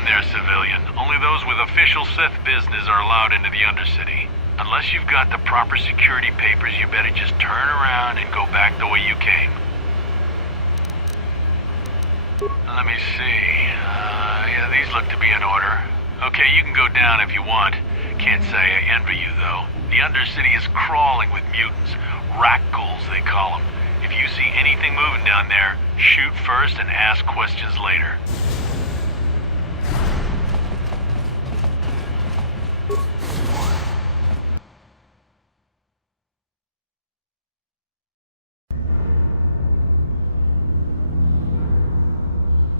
down there, civilian. Only those with official Sith business are allowed into the Undercity. Unless you've got the proper security papers, you better just turn around and go back the way you came. Let me see. Yeah, these look to be in order. Okay, you can go down if you want. Can't say I envy you, though. The Undercity is crawling with mutants. Rat-ghouls, they call them. If you see anything moving down there, shoot first and ask questions later.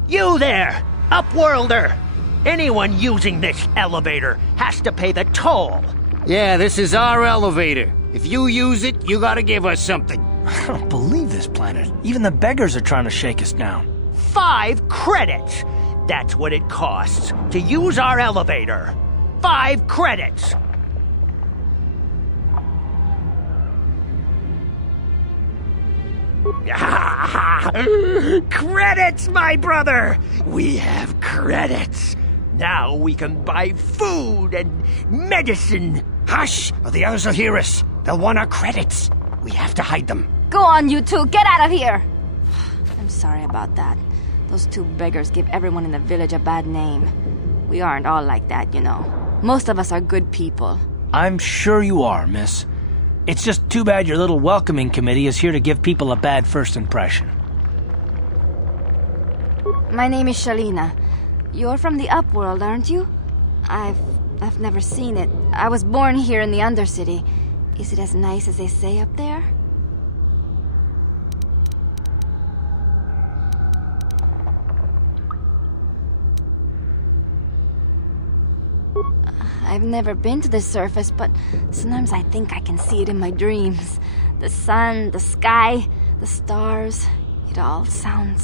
You there, Upworlder! Anyone using this elevator has to pay the toll. Yeah, this is our elevator. If you use it, you gotta give us something. I don't believe this planet. Even the beggars are trying to shake us down. 5 credits! That's what it costs to use our elevator. 5 credits! Credits, my brother! We have credits. Now we can buy food and medicine. Hush, or the others will hear us. They'll want our credits. We have to hide them. Go on, you two. Get out of here. I'm sorry about that. Those 2 beggars give everyone in the village a bad name. We aren't all like that, you know. Most of us are good people. I'm sure you are, miss. It's just too bad your little welcoming committee is here to give people a bad first impression. My name is Shalina. You're from the Upworld, aren't you? I've never seen it. I was born here in the Undercity. Is it as nice as they say up there? I've never been to the surface, but sometimes I think I can see it in my dreams. The sun, the sky, the stars. It all sounds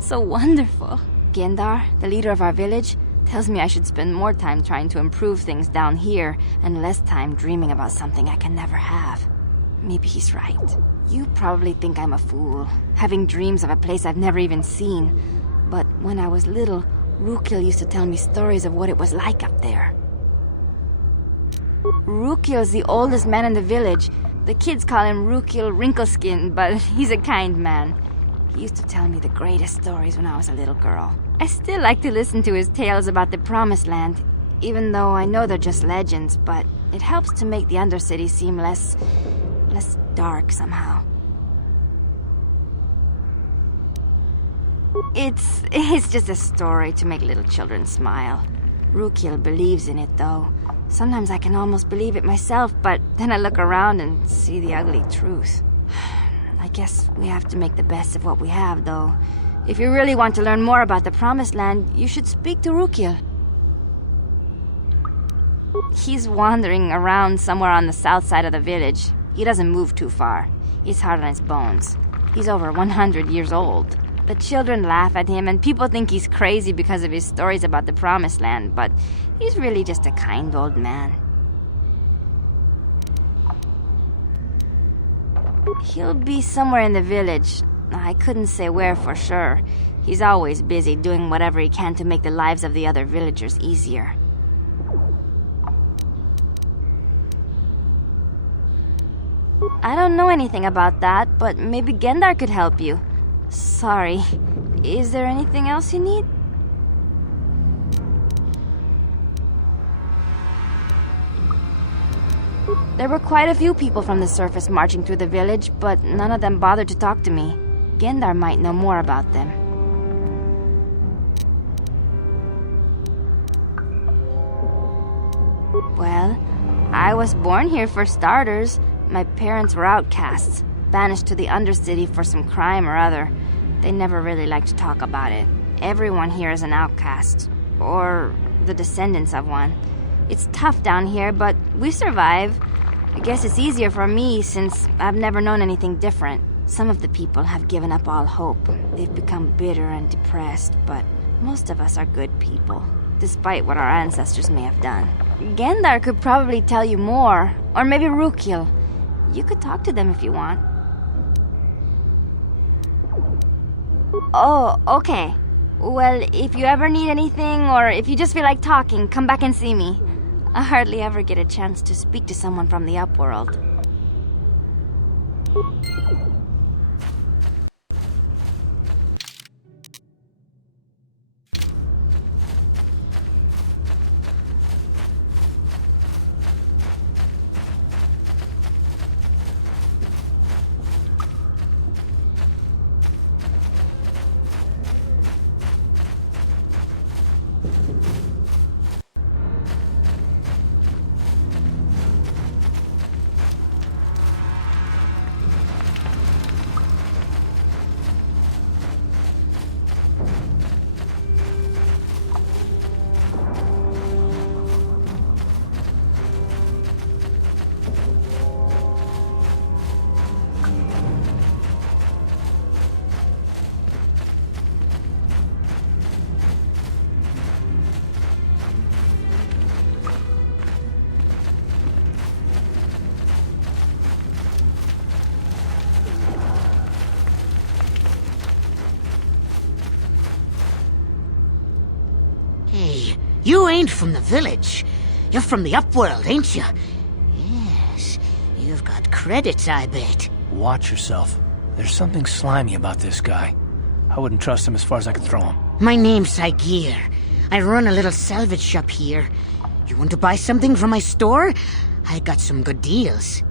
so wonderful. Gendar, the leader of our village, tells me I should spend more time trying to improve things down here and less time dreaming about something I can never have. Maybe he's right. You probably think I'm a fool, having dreams of a place I've never even seen. But when I was little, Rukil used to tell me stories of what it was like up there. Rukil's the oldest man in the village. The kids call him Rukil Wrinkleskin, but he's a kind man. He used to tell me the greatest stories when I was a little girl. I still like to listen to his tales about the Promised Land, even though I know they're just legends, but it helps to make the Undercity seem less dark somehow. It's just a story to make little children smile. Rukil believes in it, though. Sometimes I can almost believe it myself, but then I look around and see the ugly truth. I guess we have to make the best of what we have, though. If you really want to learn more about the Promised Land, you should speak to Rukil. He's wandering around somewhere on the south side of the village. He doesn't move too far. He's hard on his bones. He's over 100 years old. The children laugh at him, and people think he's crazy because of his stories about the Promised Land, but he's really just a kind old man. He'll be somewhere in the village. I couldn't say where for sure. He's always busy doing whatever he can to make the lives of the other villagers easier. I don't know anything about that, but maybe Gendar could help you. Sorry. Is there anything else you need? There were quite a few people from the surface marching through the village, but none of them bothered to talk to me. Gendar might know more about them. Well, I was born here for starters. My parents were outcasts, banished to the Undercity for some crime or other. They never really liked to talk about it. Everyone here is an outcast, or the descendants of one. It's tough down here, but we survive. I guess it's easier for me since I've never known anything different. Some of the people have given up all hope. They've become bitter and depressed, but most of us are good people, despite what our ancestors may have done. Gendar could probably tell you more, or maybe Rukil. You could talk to them if you want. Oh, okay. Well, if you ever need anything, or if you just feel like talking, come back and see me. I hardly ever get a chance to speak to someone from the upworld. Hey, you ain't from the village. You're from the upworld, ain't you? Yes, you've got credits, I bet. Watch yourself. There's something slimy about this guy. I wouldn't trust him as far as I could throw him. My name's Saigir. I run a little salvage shop here. You want to buy something from my store? I got some good deals.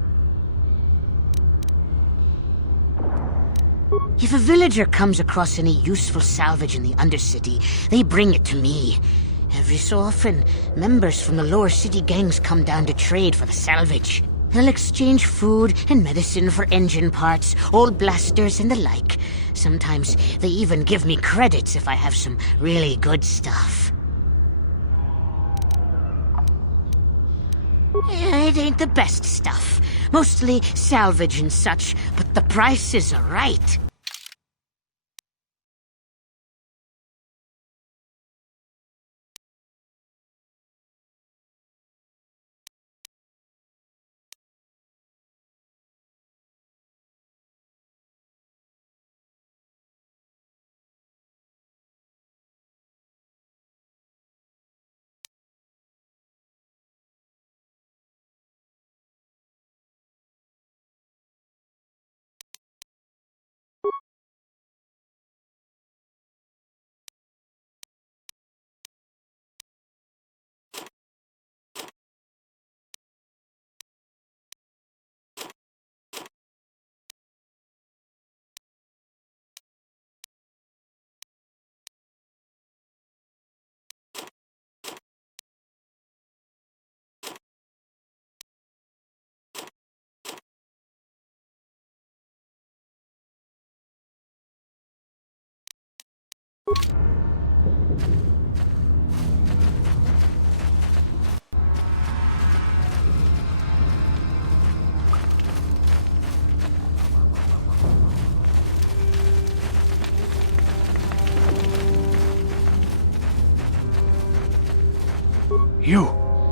If a villager comes across any useful salvage in the Undercity, they bring it to me. Every so often, members from the lower city gangs come down to trade for the salvage. They'll exchange food and medicine for engine parts, old blasters and the like. Sometimes they even give me credits if I have some really good stuff. It ain't the best stuff. Mostly salvage and such, but the prices are right.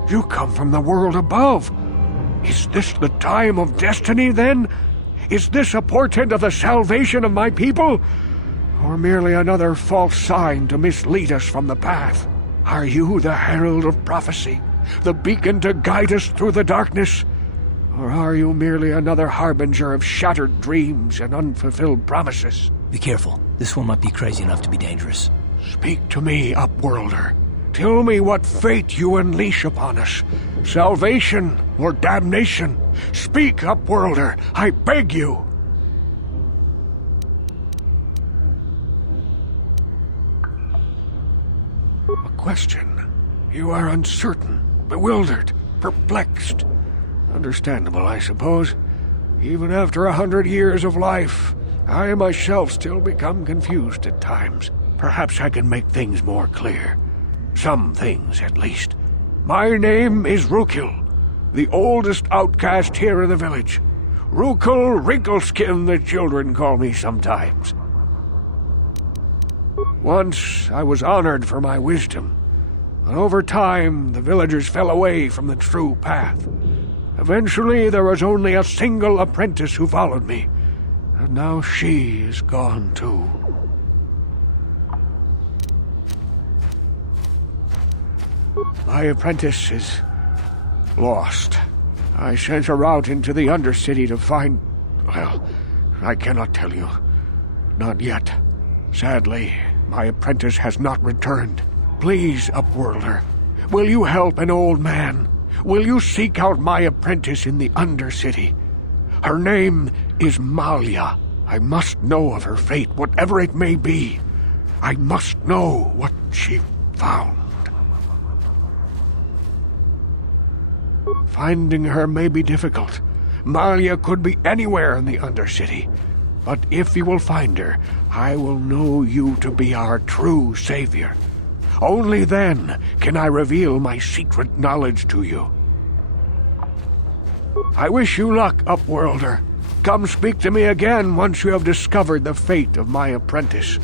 You come from the world above. Is this the time of destiny, then? Is this a portent of the salvation of my people? Or merely another false sign to mislead us from the path? Are you the herald of prophecy, the beacon to guide us through the darkness? Or are you merely another harbinger of shattered dreams and unfulfilled promises? Be careful. This one might be crazy enough to be dangerous. Speak to me, Upworlder. Tell me what fate you unleash upon us. Salvation or damnation? Speak, Upworlder, I beg you. A question. You are uncertain, bewildered, perplexed. Understandable, I suppose. Even after 100 years of life, I myself still become confused at times. Perhaps I can make things more clear. Some things, at least. My name is Rukil, the oldest outcast here in the village. Rukil Wrinkleskin, the children call me sometimes. Once I was honored for my wisdom, but over time the villagers fell away from the true path. Eventually there was only a single apprentice who followed me, and now she is gone too. My apprentice is lost. I sent her out into the Undercity to find... Well, I cannot tell you. Not yet. Sadly, my apprentice has not returned. Please, Upworlder, will you help an old man? Will you seek out my apprentice in the Undercity? Her name is Malia. I must know of her fate, whatever it may be. I must know what she found. Finding her may be difficult. Malia could be anywhere in the Undercity. But if you will find her, I will know you to be our true savior. Only then can I reveal my secret knowledge to you. I wish you luck, Upworlder. Come speak to me again once you have discovered the fate of my apprentice.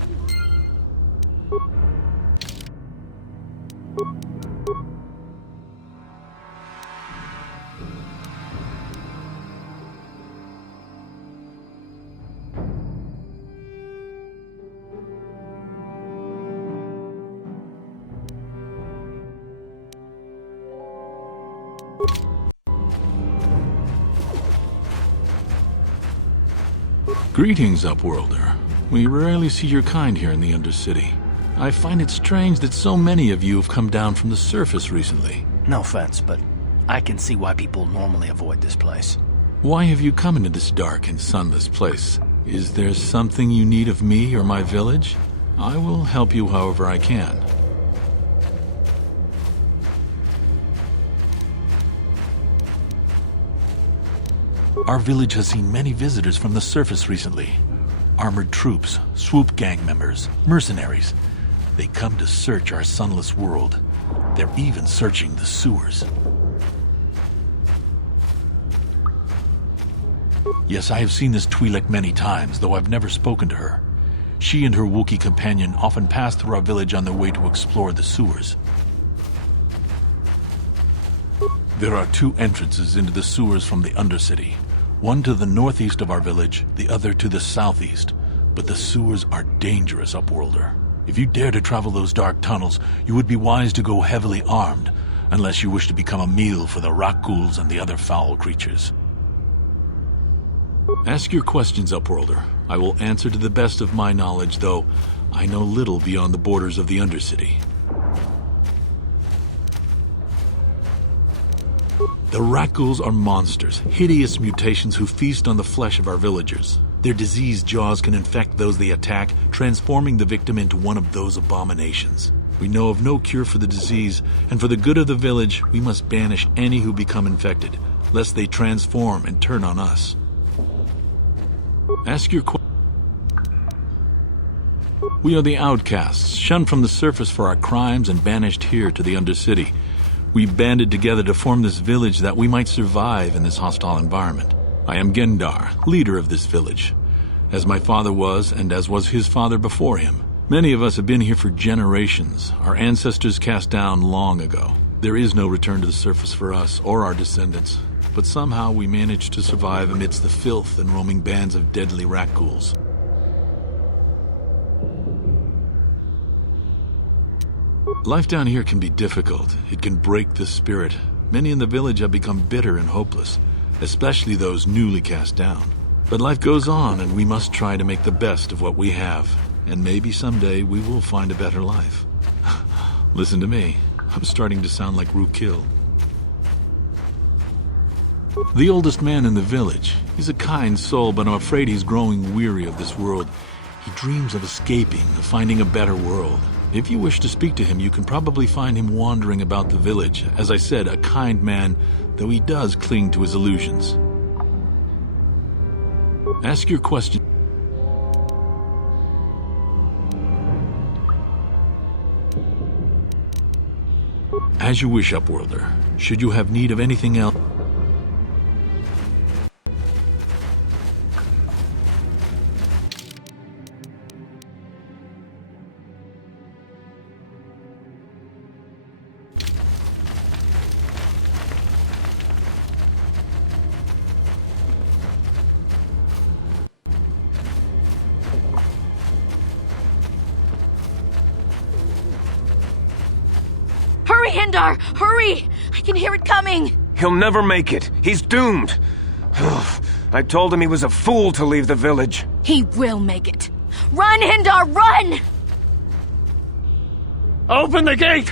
Greetings, Upworlder. We rarely see your kind here in the Undercity. I find it strange that so many of you have come down from the surface recently. No offense, but I can see why people normally avoid this place. Why have you come into this dark and sunless place? Is there something you need of me or my village? I will help you however I can. Our village has seen many visitors from the surface recently. Armored troops, swoop gang members, mercenaries. They come to search our sunless world. They're even searching the sewers. Yes, I have seen this Twi'lek many times, though I've never spoken to her. She and her Wookiee companion often pass through our village on their way to explore the sewers. There are two entrances into the sewers from the Undercity. One to the northeast of our village, the other to the southeast. But the sewers are dangerous, Upworlder. If you dare to travel those dark tunnels, you would be wise to go heavily armed, unless you wish to become a meal for the rock ghouls and the other foul creatures. Ask your questions, Upworlder. I will answer to the best of my knowledge, though I know little beyond the borders of the Undercity. The Rakghouls are monsters, hideous mutations who feast on the flesh of our villagers. Their diseased jaws can infect those they attack, transforming the victim into one of those abominations. We know of no cure for the disease, and for the good of the village, we must banish any who become infected, lest they transform and turn on us. Ask your question. We are the outcasts, shunned from the surface for our crimes and banished here to the Undercity. We banded together to form this village that we might survive in this hostile environment. I am Gendar, leader of this village, as my father was and as was his father before him. Many of us have been here for generations, our ancestors cast down long ago. There is no return to the surface for us or our descendants, but somehow we managed to survive amidst the filth and roaming bands of deadly Rakghouls. Life down here can be difficult. It can break the spirit. Many in the village have become bitter and hopeless, especially those newly cast down. But life goes on, and we must try to make the best of what we have. And maybe someday we will find a better life. Listen to me. I'm starting to sound like Rookil. The oldest man in the village. He's a kind soul, but I'm afraid he's growing weary of this world. He dreams of escaping, of finding a better world. If you wish to speak to him, you can probably find him wandering about the village. As I said, a kind man, though he does cling to his illusions. Ask your question. As you wish, Upworlder. Should you have need of anything else... Hurry! Hindar! Hurry! I can hear it coming! He'll never make it. He's doomed. I told him he was a fool to leave the village. He will make it. Run, Hindar, run! Open the gate!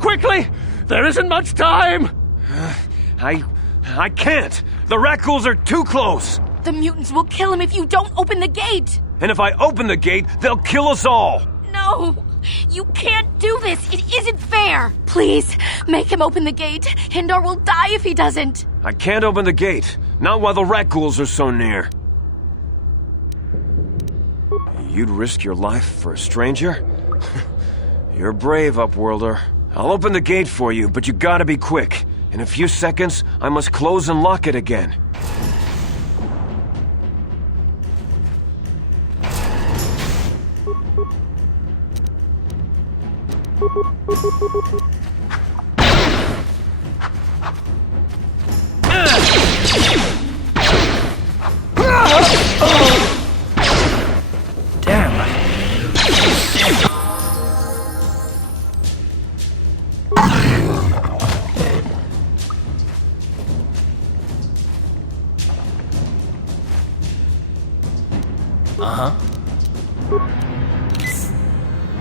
Quickly! There isn't much time! I can't! The Rakghouls are too close! The mutants will kill him if you don't open the gate! And if I open the gate, they'll kill us all! No! You can't do this! It isn't fair! Please, make him open the gate. Hindar will die if he doesn't. I can't open the gate. Not while the Rakghouls are so near. You'd risk your life for a stranger? You're brave, Upworlder. I'll open the gate for you, but you gotta be quick. In a few seconds, I must close and lock it again.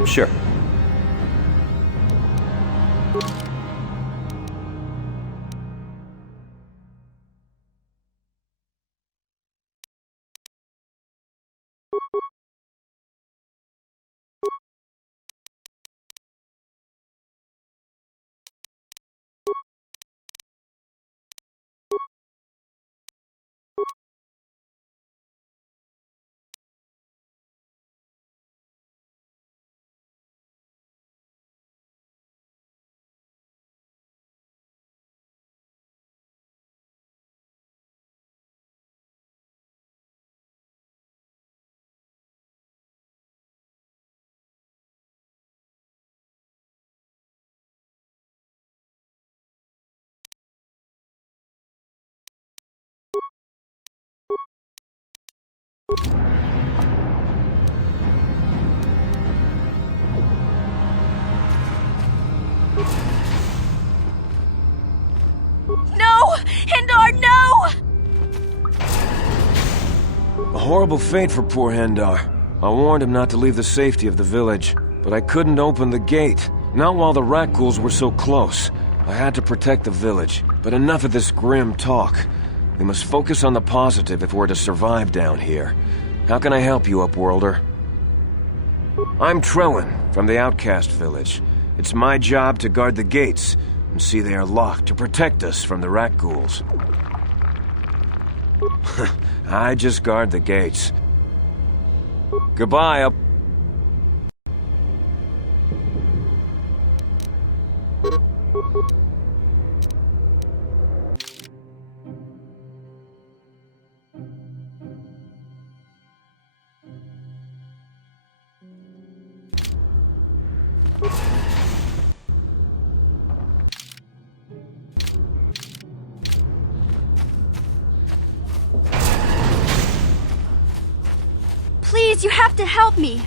Sure. No! Hindar, no! A horrible fate for poor Hendar. I warned him not to leave the safety of the village, but I couldn't open the gate. Not while the Rakghouls were so close. I had to protect the village, but enough of this grim talk. We must focus on the positive if we're to survive down here. How can I help you, Upworlder? I'm Trellin, from the Outcast Village. It's my job to guard the gates, and see they are locked to protect us from the Rakghouls. I just guard the gates. Goodbye, Please, you have to help me.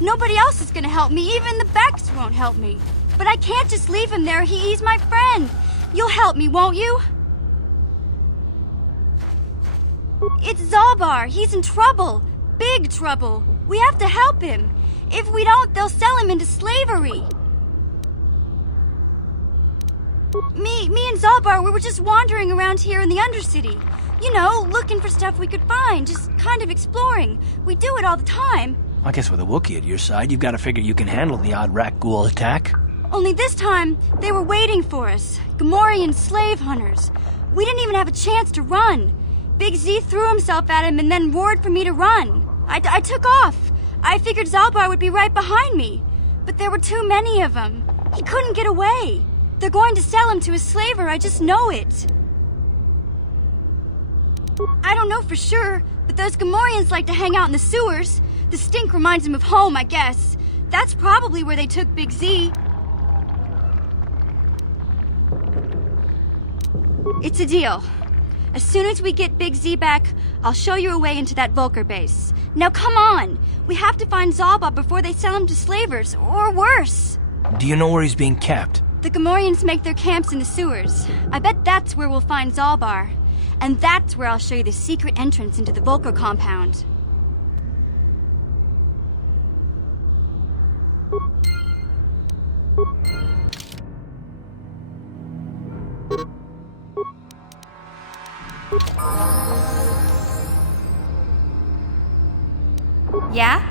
Nobody else is gonna help me. Even the Becks won't help me. But I can't just leave him there. He's my friend. You'll help me, won't you? It's Zalbar. He's in trouble. Big trouble. We have to help him. If we don't, they'll sell him into slavery. Me and Zalbar, we were just wandering around here in the Undercity. You know, looking for stuff we could find, just kind of exploring. We do it all the time. I guess with a Wookiee at your side, you've got to figure you can handle the odd Rakghoul attack. Only this time, they were waiting for us. Gamorrean slave hunters. We didn't even have a chance to run. Big Z threw himself at him and then roared for me to run. I took off. I figured Zalbar would be right behind me. But there were too many of them. He couldn't get away. They're going to sell him to a slaver, I just know it. I don't know for sure, but those Gamorreans like to hang out in the sewers. The stink reminds them of home, I guess. That's probably where they took Big Z. It's a deal. As soon as we get Big Z back, I'll show you a way into that Vulcar base. Now come on! We have to find Zalbar before they sell him to slavers, or worse. Do you know where he's being kept? The Gamorreans make their camps in the sewers. I bet that's where we'll find Zalbar. And that's where I'll show you the secret entrance into the Volker compound. Yeah?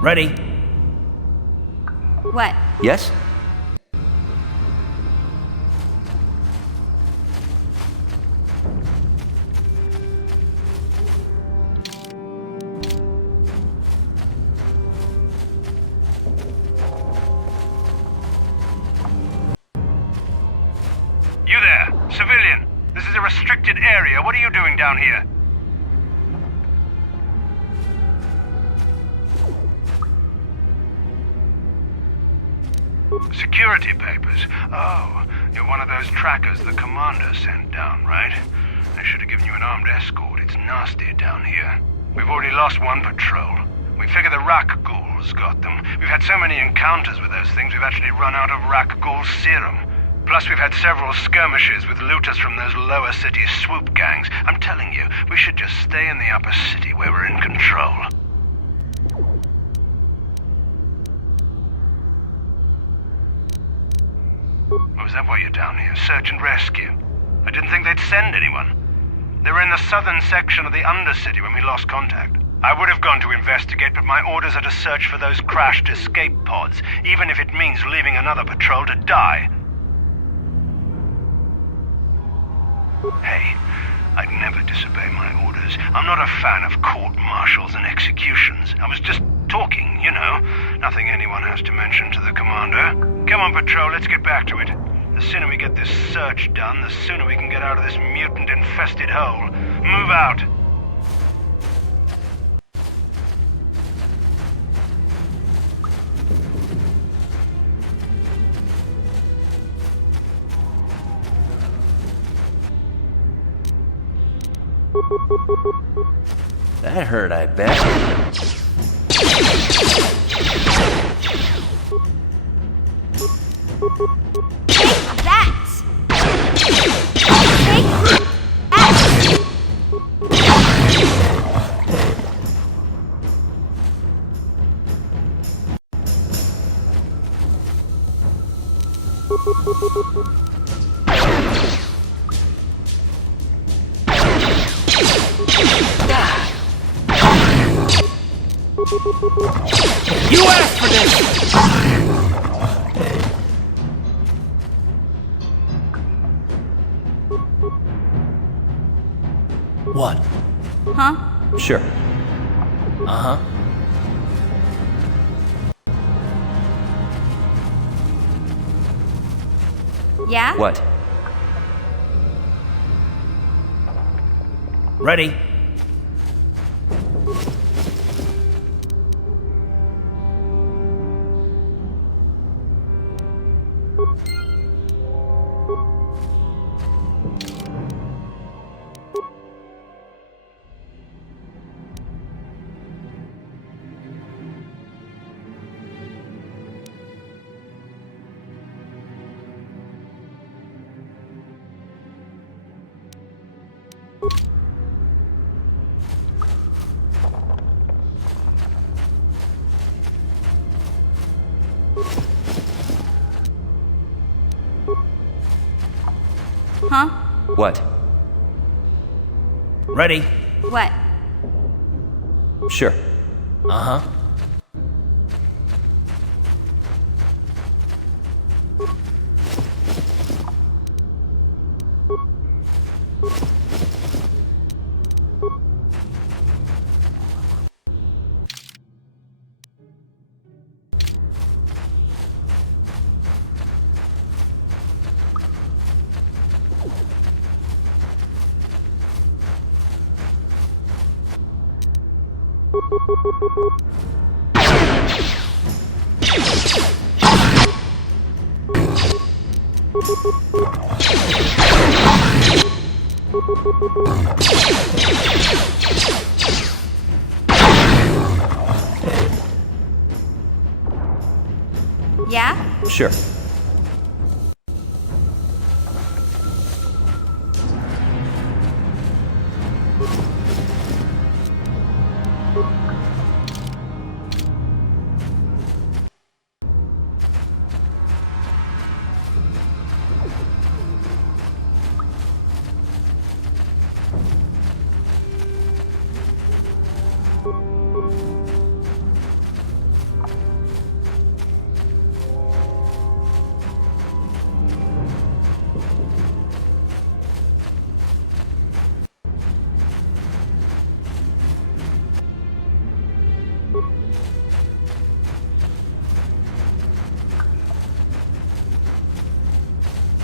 Ready? What? Yes? You there, civilian. This is a restricted area. What are you doing down here? Security papers? Oh, you're one of those trackers the commander sent down, right? I should have given you an armed escort. It's nasty down here. We've already lost one patrol. We figure the Rak ghouls got them. We've had so many encounters with those things, we've actually run out of Rak ghoul serum. Plus, we've had several skirmishes with looters from those lower city swoop gangs. I'm telling you, we should just stay in the upper city where we're in control. Oh, is that why you're down here? Search and rescue? I didn't think they'd send anyone. They were in the southern section of the Undercity when we lost contact. I would have gone to investigate, but my orders are to search for those crashed escape pods, even if it means leaving another patrol to die. Hey, I'd never disobey my orders. I'm not a fan of court-martials and executions. I was just talking, you know. Nothing anyone has to mention to the commander. Come on, patrol, let's get back to it. The sooner we get this search done, the sooner we can get out of this mutant-infested hole. Move out. That hurt, I bet. Take that! Take that! You asked for this! What? Huh? Sure. Uh-huh. Yeah? What? Ready? Huh? What? Ready? What? Sure. Uh-huh. Yeah? Sure.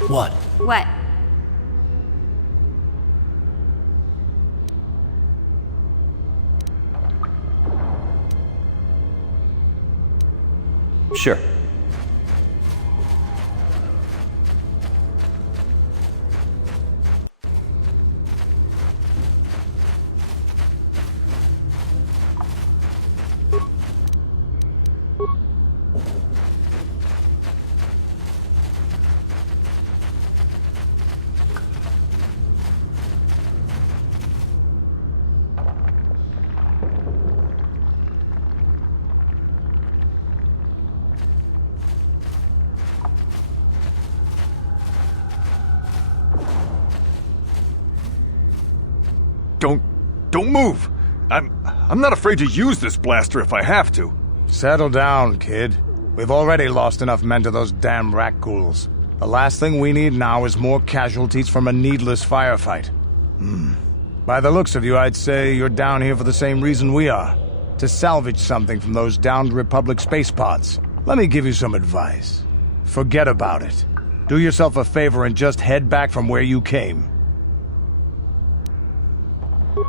What? What? Sure. Don't move! I'm not afraid to use this blaster if I have to. Settle down, kid. We've already lost enough men to those damn rat ghouls. The last thing we need now is more casualties from a needless firefight. By the looks of you, I'd say you're down here for the same reason we are. To salvage something from those downed Republic space pods. Let me give you some advice. Forget about it. Do yourself a favor and just head back from where you came.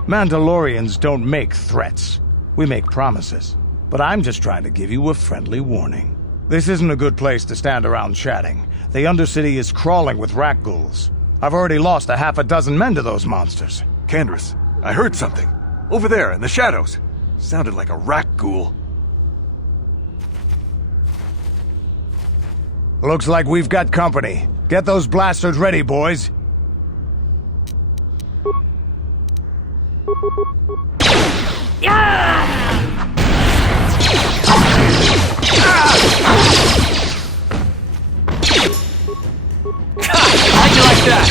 Mandalorians don't make threats. We make promises. But I'm just trying to give you a friendly warning. This isn't a good place to stand around chatting. The Undercity is crawling with rat ghouls. I've already lost a half a dozen men to those monsters. Candace, I heard something. Over there, in the shadows. Sounded like a rat ghoul. Looks like we've got company. Get those blasters ready, boys. How'd you like that?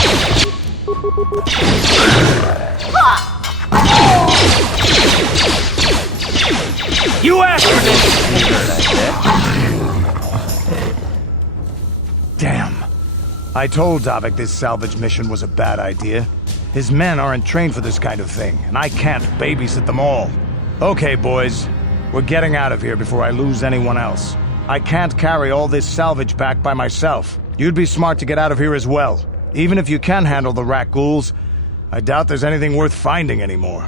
You asked for this! Damn. I told Davik this salvage mission was a bad idea. His men aren't trained for this kind of thing, and I can't babysit them all. Okay, boys. We're getting out of here before I lose anyone else. I can't carry all this salvage back by myself. You'd be smart to get out of here as well. Even if you can handle the rat ghouls, I doubt there's anything worth finding anymore.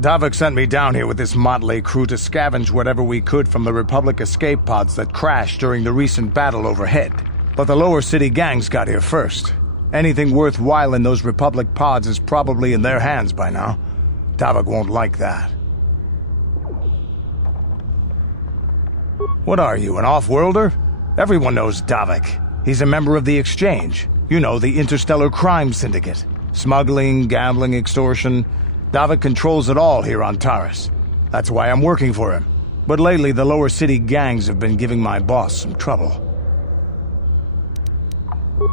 Davik sent me down here with this motley crew to scavenge whatever we could from the Republic escape pods that crashed during the recent battle overhead. But the lower city gangs got here first. Anything worthwhile in those Republic pods is probably in their hands by now. Davik won't like that. What are you, an off-worlder? Everyone knows Davik. He's a member of the Exchange. You know, the interstellar crime syndicate. Smuggling, gambling, extortion. Davik controls it all here on Taris. That's why I'm working for him. But lately, the lower city gangs have been giving my boss some trouble.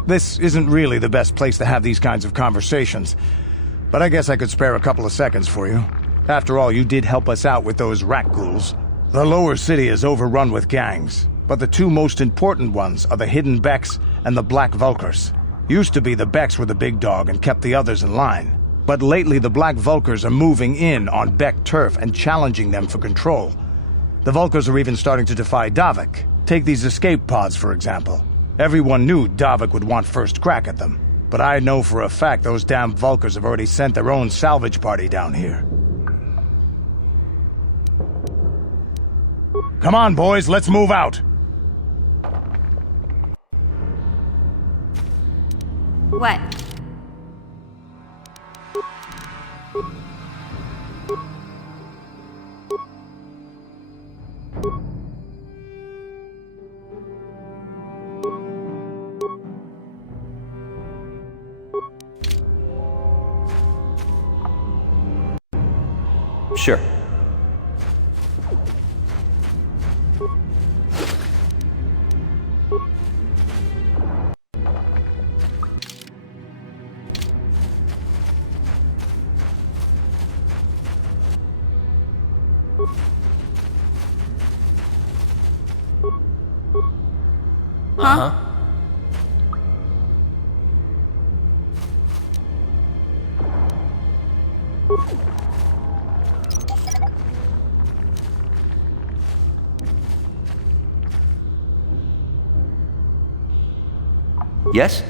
This isn't really the best place to have these kinds of conversations, but I guess I could spare a couple of seconds for you. After all, you did help us out with those rat ghouls. The lower city is overrun with gangs, but the two most important ones are the Hidden Becks and the Black Vulkars. Used to be the Becks were the big dog and kept the others in line. But lately the Black Vulkars are moving in on Beck turf and challenging them for control. The Vulkars are even starting to defy Davik. Take these escape pods, for example. Everyone knew Davik would want first crack at them. But I know for a fact those damn Vulkars have already sent their own salvage party down here. Come on, boys, let's move out! What? Sure. Huh? Yes?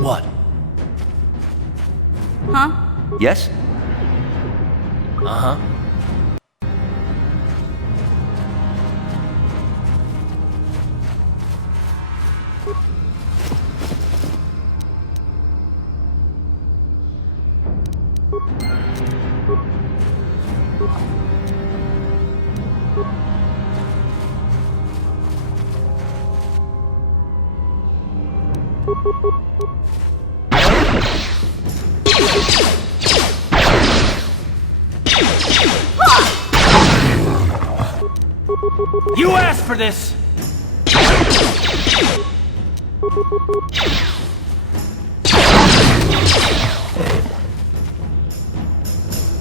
What? Huh? Yes? Uh-huh. You asked for this!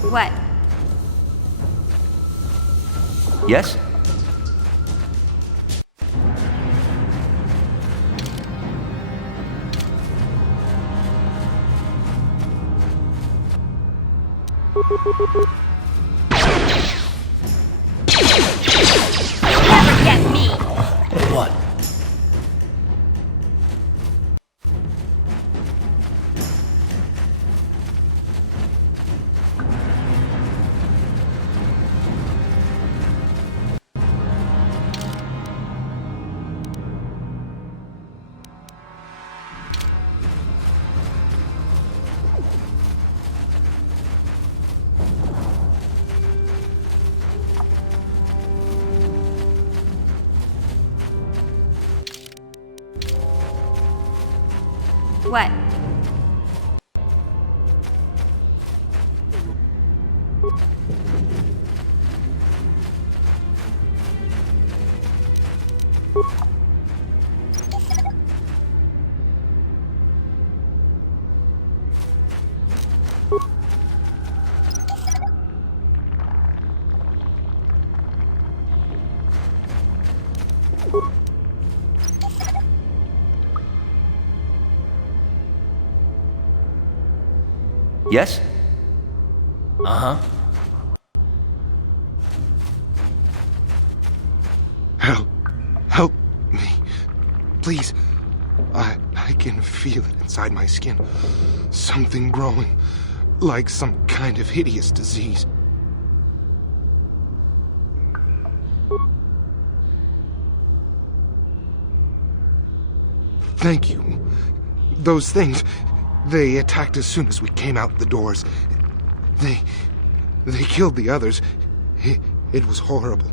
What? Yes? Never get me! What? What? Yes? Uh-huh. Help me. Please. I can feel it inside my skin. Something growing. Like some kind of hideous disease. Thank you. Those things, they attacked as soon as we came out the doors. They killed the others. It was horrible.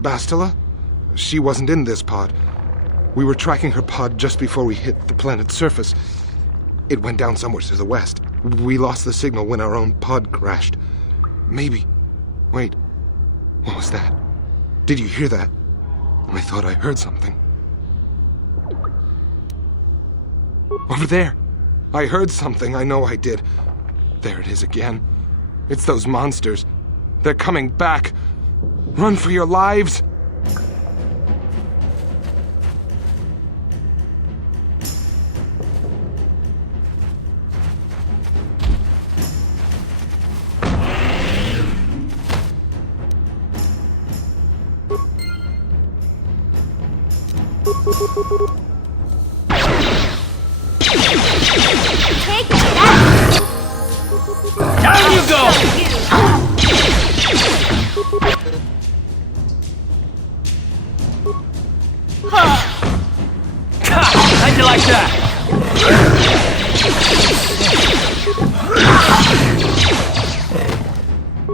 Bastila? She wasn't in this pod. We were tracking her pod just before we hit the planet's surface. It went down somewhere to the west. We lost the signal when our own pod crashed. Maybe... Wait. What was that? Did you hear that? I thought I heard something. Over there! I heard something, I know I did. There it is again. It's those monsters. They're coming back. Run for your lives! Take that! Down you go! How'd you like that?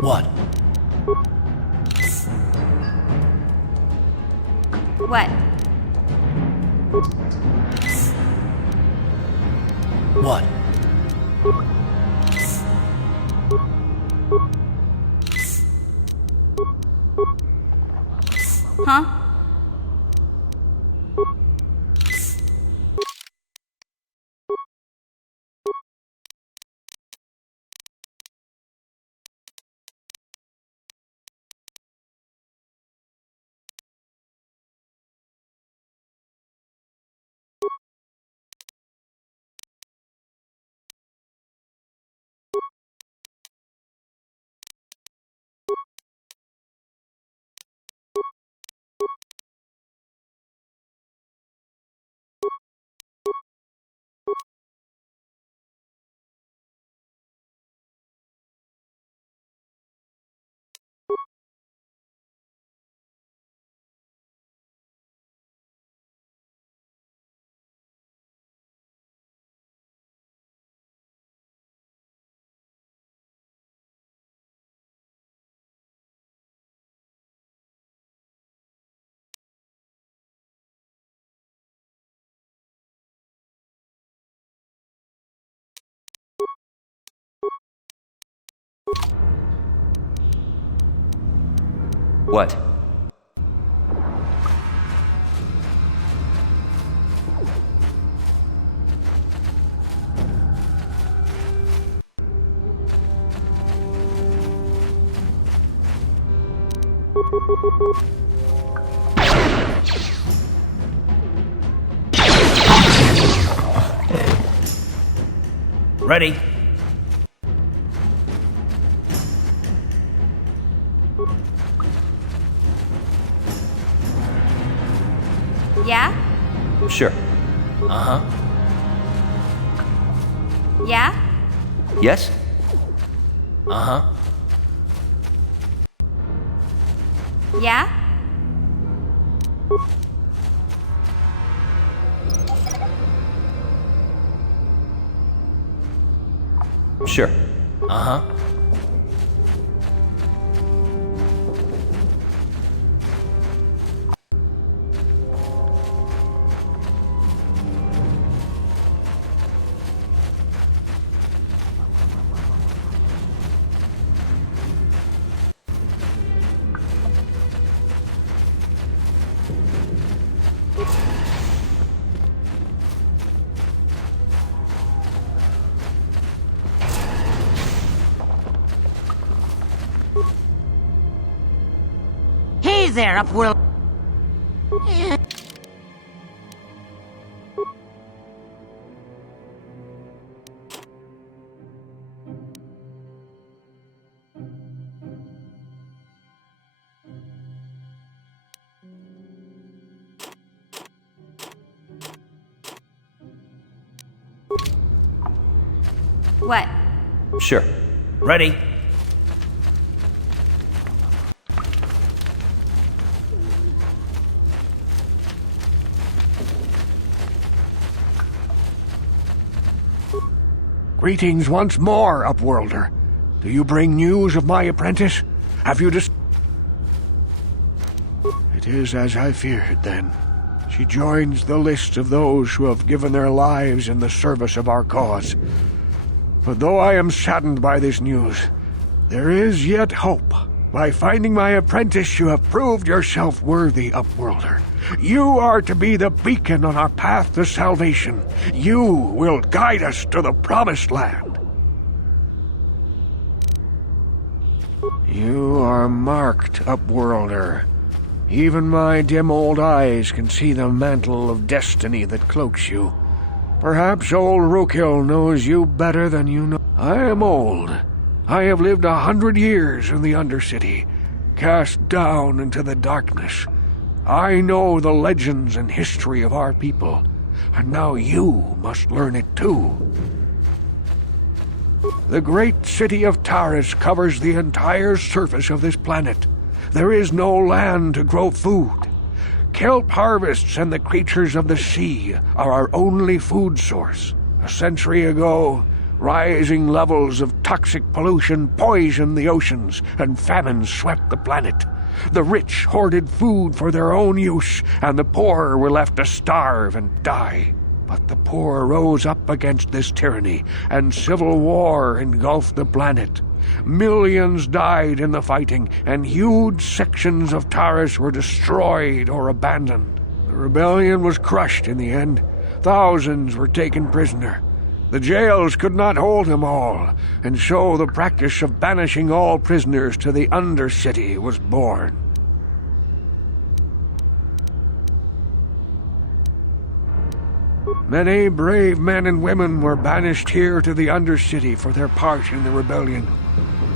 What? What? What? Huh? What? Ready? Yeah? Sure. Uh-huh. Yeah? Yes? Uh-huh. Yeah? Sure. Uh-huh. Hey there, Upworld. What? Sure. Ready? Greetings once more, Upworlder. Do you bring news of my apprentice? Have you It is as I feared, then. She joins the list of those who have given their lives in the service of our cause. But though I am saddened by this news, there is yet hope. By finding my apprentice, you have proved yourself worthy, Upworlder. You are to be the beacon on our path to salvation. You will guide us to the Promised Land. You are marked, Upworlder. Even my dim old eyes can see the mantle of destiny that cloaks you. Perhaps old Rookhill knows you better than you know. I am old. I have lived 100 years in the Undercity, cast down into the darkness. I know the legends and history of our people, and now you must learn it too. The great city of Taris covers the entire surface of this planet. There is no land to grow food. Kelp harvests and the creatures of the sea are our only food source. A century ago, rising levels of toxic pollution poisoned the oceans, and famine swept the planet. The rich hoarded food for their own use, and the poor were left to starve and die. But the poor rose up against this tyranny, and civil war engulfed the planet. Millions died in the fighting, and huge sections of Taris were destroyed or abandoned. The rebellion was crushed in the end. Thousands were taken prisoner. The jails could not hold them all, and so the practice of banishing all prisoners to the Undercity was born. Many brave men and women were banished here to the Undercity for their part in the rebellion.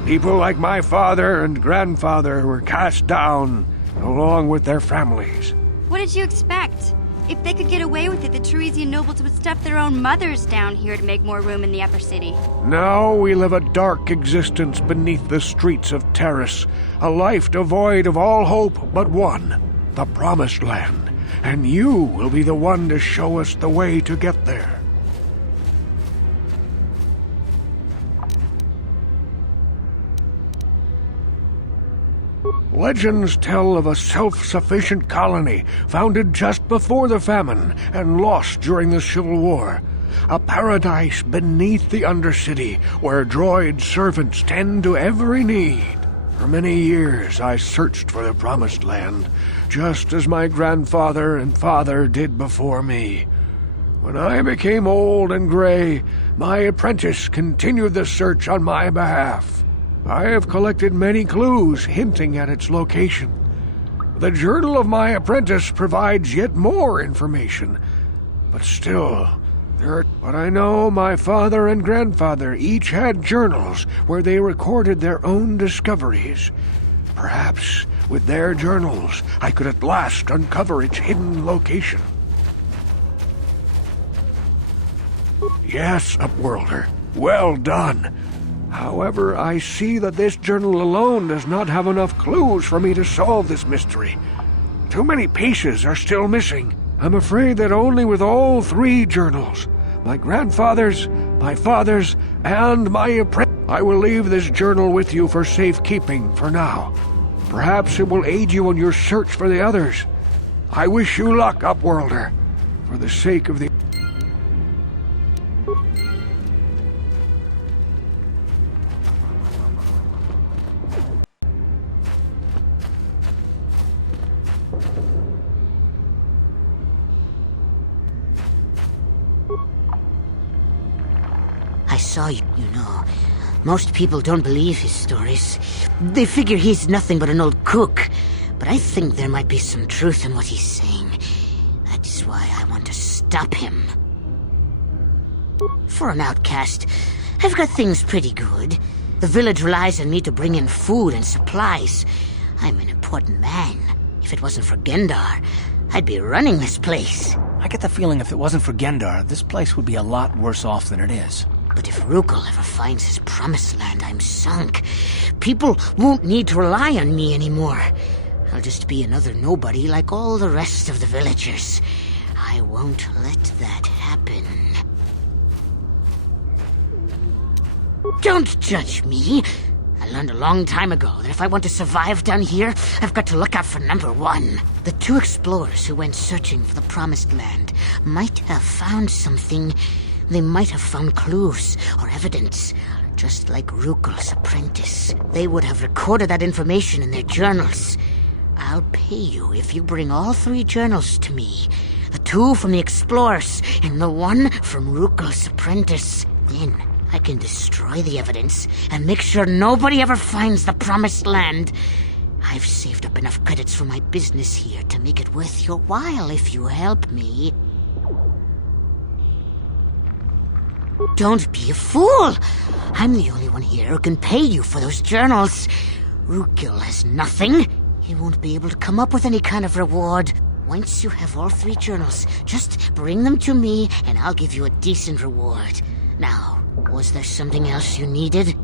People like my father and grandfather were cast down, along with their families. What did you expect? If they could get away with it, the Teresian nobles would stuff their own mothers down here to make more room in the upper city. Now we live a dark existence beneath the streets of Taris, a life devoid of all hope but one, the Promised Land. And you will be the one to show us the way to get there. Legends tell of a self-sufficient colony founded just before the famine and lost during the Civil War. A paradise beneath the Undercity where droid servants tend to every need. For many years I searched for the Promised Land, just as my grandfather and father did before me. When I became old and gray, my apprentice continued the search on my behalf. I have collected many clues hinting at its location. The journal of my apprentice provides yet more information. But still, but I know my father and grandfather each had journals where they recorded their own discoveries. Perhaps with their journals, I could at last uncover its hidden location. Yes, Upworlder, well done. However, I see that this journal alone does not have enough clues for me to solve this mystery. Too many pieces are still missing. I'm afraid that only with all three journals, my grandfather's, my father's, and my apprentice, I will leave this journal with you for safekeeping for now. Perhaps it will aid you in your search for the others. I wish you luck, Upworlder, for the sake of the... I saw you, you know. Most people don't believe his stories. They figure he's nothing but an old cook. but I think there might be some truth in what he's saying. That's why I want to stop him. For an outcast, I've got things pretty good. The village relies on me to bring in food and supplies. I'm an important man. If it wasn't for Gendar, I'd be running this place. I get the feeling if it wasn't for Gendar, this place would be a lot worse off than it is. But if Rukul ever finds his promised land, I'm sunk. People won't need to rely on me anymore. I'll just be another nobody like all the rest of the villagers. I won't let that happen. Don't judge me. I learned a long time ago that if I want to survive down here, I've got to look out for number one. The two explorers who went searching for the Promised Land might have found something. They might have found clues or evidence, just like Rukul's apprentice. They would have recorded that information in their journals. I'll pay you if you bring all 3 journals to me. The 2 from the explorers and the 1 from Rukul's apprentice. Then I can destroy the evidence and make sure nobody ever finds the Promised Land. I've saved up enough credits for my business here to make it worth your while if you help me. Don't be a fool! I'm the only one here who can pay you for those journals. Rukul has nothing. He won't be able to come up with any kind of reward. Once you have all 3 journals, just bring them to me and I'll give you a decent reward. Now, was there something else you needed?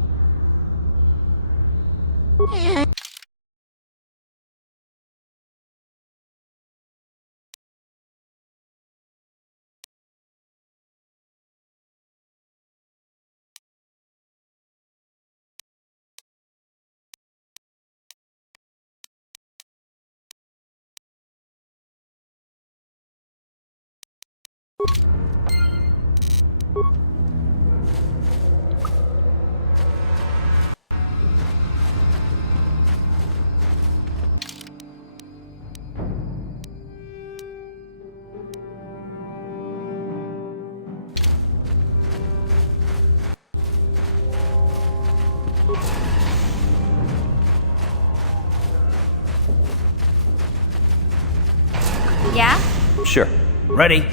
Yeah? Sure. Ready?